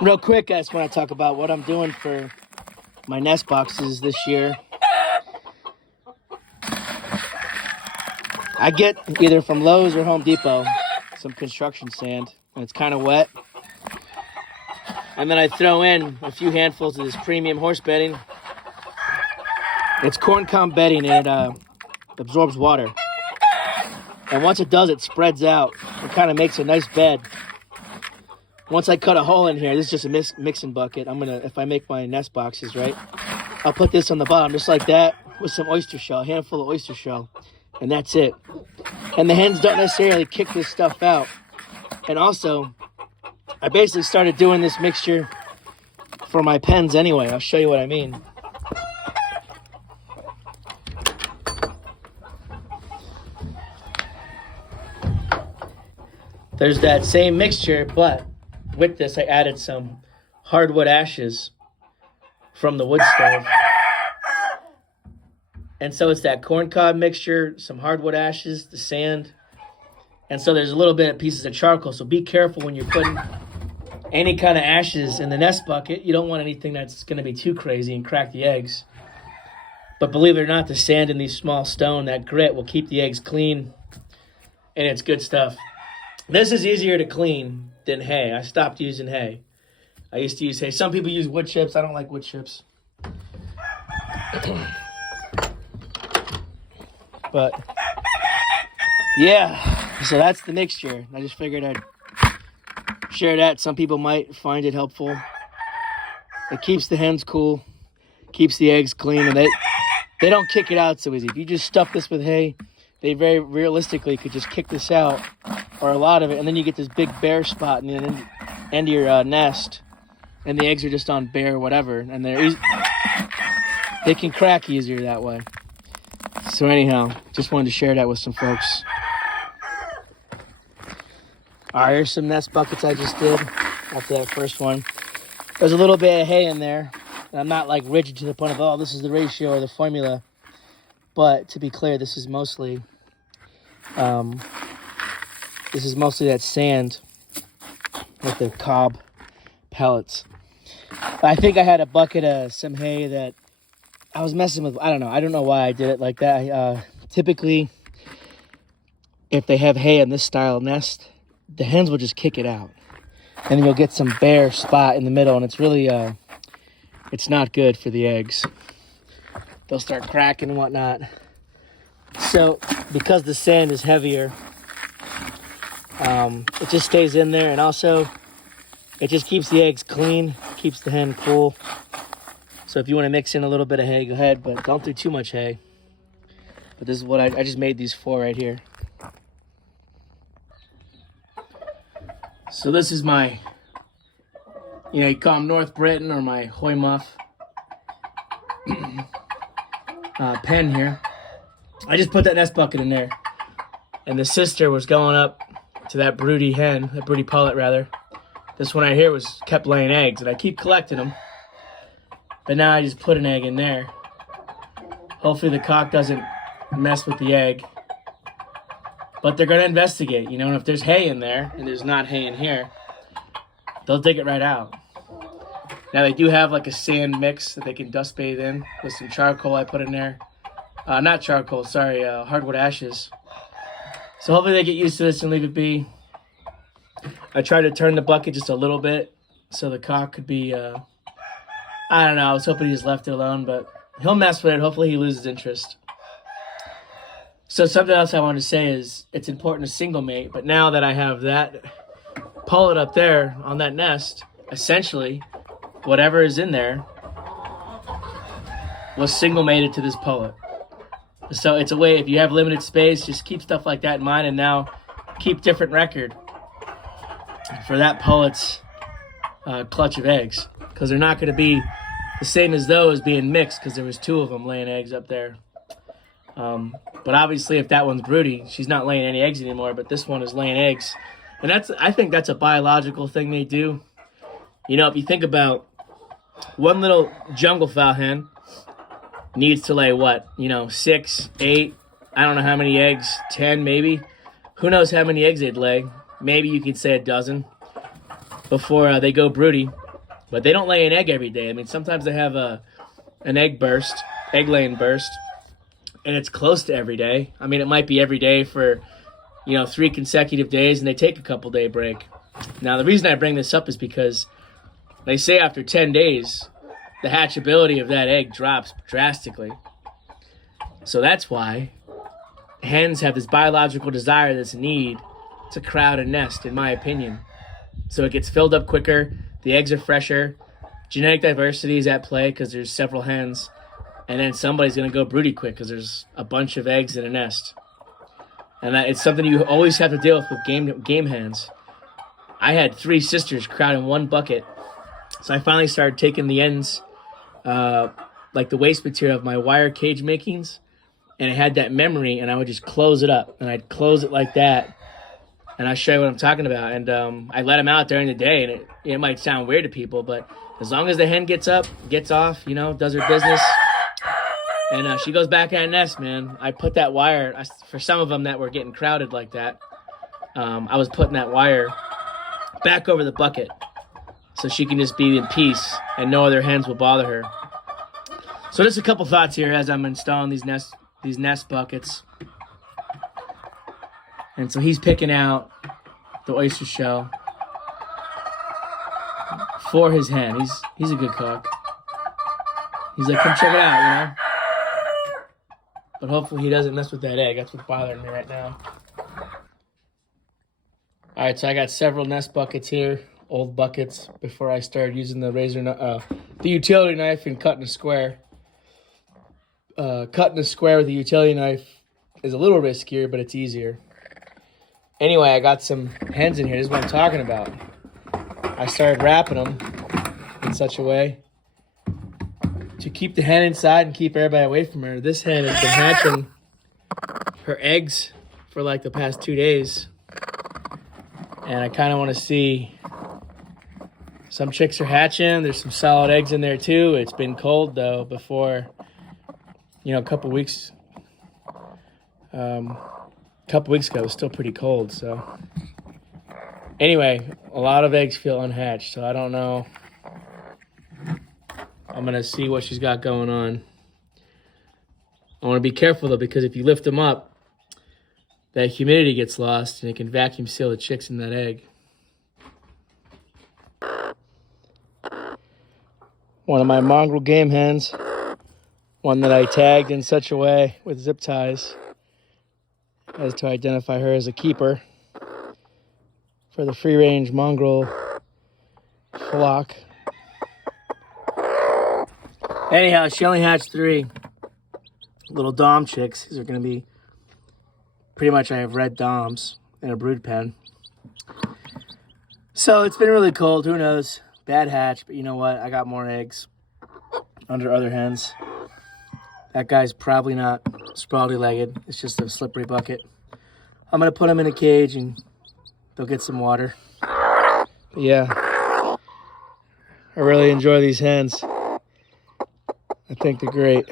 Real quick, guys, when I talk about what I'm doing for my nest boxes this year, I get either from Lowe's or Home Depot some construction sand, and it's kind of wet. And then I throw in a few handfuls of this premium horse bedding. It's corn cob bedding, and it absorbs water. And once it does, it spreads out. It kind of makes a nice bed. Once I cut a hole in here, this is just a mixing bucket. If I make my nest boxes, right, I'll put this on the bottom just like that with some oyster shell, a handful of oyster shell, and that's it. And the hens don't necessarily kick this stuff out. And also, I basically started doing this mixture for my pens anyway. I'll show you what I mean. There's that same mixture, but with this I added some hardwood ashes from the wood stove. And so it's that corn cob mixture, some hardwood ashes, the sand. And so there's a little bit of pieces of charcoal. So be careful when you're putting any kind of ashes in the nest bucket. You don't want anything that's going to be too crazy and crack the eggs. But believe it or not, the sand in these small stone, that grit, will keep the eggs clean. And it's good stuff. This is easier to clean than hay. I stopped using hay. I used to use hay. Some people use wood chips. I don't like wood chips. But, yeah. So that's the mixture. I just figured I'd share that. Some people might find it helpful. It keeps the hens cool. Keeps the eggs clean. And they don't kick it out so easy. If you just stuff this with hay, they very realistically could just kick this out, or a lot of it, and then you get this big bare spot in the end of your nest, and the eggs are just on bare whatever, and they can crack easier that way. So anyhow, just wanted to share that with some folks. All right, here's some nest buckets I just did after that first one. There's a little bit of hay in there, and I'm not like rigid to the point of, oh, this is the ratio or the formula. But to be clear, this is mostly that sand with the cob pellets. I think I had a bucket of some hay that I was messing with. I don't know why I did it like that. Typically, if they have hay in this style of nest, the hens will just kick it out. And then you'll get some bare spot in the middle, and it's really, it's not good for the eggs. They'll start cracking and whatnot. So, because the sand is heavier, it just stays in there, and also it just keeps the eggs clean, keeps the hen cool. So if you want to mix in a little bit of hay, go ahead, but don't do too much hay. But this is what I just made these for right here. So this is my, you call them North Britain or my Hoy Muff pen here. I just put that nest bucket in there, and the sister was going up to that broody hen, that broody pellet rather. This one right here kept laying eggs, and I keep collecting them. But now I just put an egg in there. Hopefully the cock doesn't mess with the egg. But they're gonna investigate, and if there's hay in there and there's not hay in here, they'll dig it right out. Now they do have like a sand mix that they can dust bathe in with some charcoal I put in there. Not charcoal, sorry, hardwood ashes. So hopefully they get used to this and leave it be. I tried to turn the bucket just a little bit so the cock could be, I don't know, I was hoping he just left it alone, but he'll mess with it. Hopefully he loses interest. So something else I wanted to say is it's important to single mate, but now that I have that pullet up there on that nest, essentially whatever is in there was single mated to this pullet. So it's a way, if you have limited space, just keep stuff like that in mind, and now keep different record for that pullet's clutch of eggs, because they're not going to be the same as those being mixed, because there was 2 of them laying eggs up there. But obviously if that one's broody, she's not laying any eggs anymore, but this one is laying eggs. And I think that's a biological thing they do. If you think about one little jungle fowl hen needs to lay what? 6, 8, I don't know how many eggs, 10 maybe. Who knows how many eggs they'd lay? Maybe you could say a dozen. before they go broody. But they don't lay an egg every day. I mean, sometimes they have an egg laying burst, and it's close to every day. I mean, it might be every day for, 3 consecutive days, and they take a couple day break. Now, the reason I bring this up is because they say after 10 days, the hatchability of that egg drops drastically. So that's why hens have this biological desire, this need to crowd a nest, in my opinion. So it gets filled up quicker, the eggs are fresher, genetic diversity is at play because there's several hens, and then somebody's going to go broody quick because there's a bunch of eggs in a nest. And it's something you always have to deal with game hens. I had 3 sisters crowding one bucket, so I finally started taking the ends, like the waste material of my wire cage makings, and it had that memory, and I would just close it up, and I'd close it like that, and I'll show you what I'm talking about. And I let them out during the day, and it might sound weird to people, but as long as the hen gets up, gets off, does her business, and she goes back in her nest, man. I put that wire, for some of them that were getting crowded like that, I was putting that wire back over the bucket so she can just be in peace and no other hens will bother her. So just a couple thoughts here as I'm installing these nest buckets. And so he's picking out the oyster shell for his hen. He's a good cook. He's like, come check it out, But hopefully he doesn't mess with that egg. That's what's bothering me right now. All right, so I got several nest buckets here, old buckets, before I started using the the utility knife and cutting a square. Cutting a square with a utility knife is a little riskier, but it's easier. Anyway, I got some hens in here. This is what I'm talking about. I started wrapping them in such a way to keep the hen inside and keep everybody away from her. This hen has been hatching her eggs for like the past 2 days. And I kind of want to see, some chicks are hatching. There's some solid eggs in there too. It's been cold though before, a couple weeks ago it was still pretty cold. So anyway, a lot of eggs feel unhatched. So I don't know. I'm going to see what she's got going on. I want to be careful though, because if you lift them up, that humidity gets lost, and it can vacuum seal the chicks in that egg. One of my mongrel game hens, one that I tagged in such a way with zip ties as to identify her as a keeper for the free-range mongrel flock. Anyhow, she only hatched 3 little dom chicks. These are going to be pretty much, I have red doms in a brood pen. So it's been really cold. Who knows? Bad hatch, but you know what? I got more eggs under other hens. That guy's probably not sprawly-legged. It's just a slippery bucket. I'm going to put them in a cage and they'll get some water. But yeah, I really enjoy these hens. I think they're great.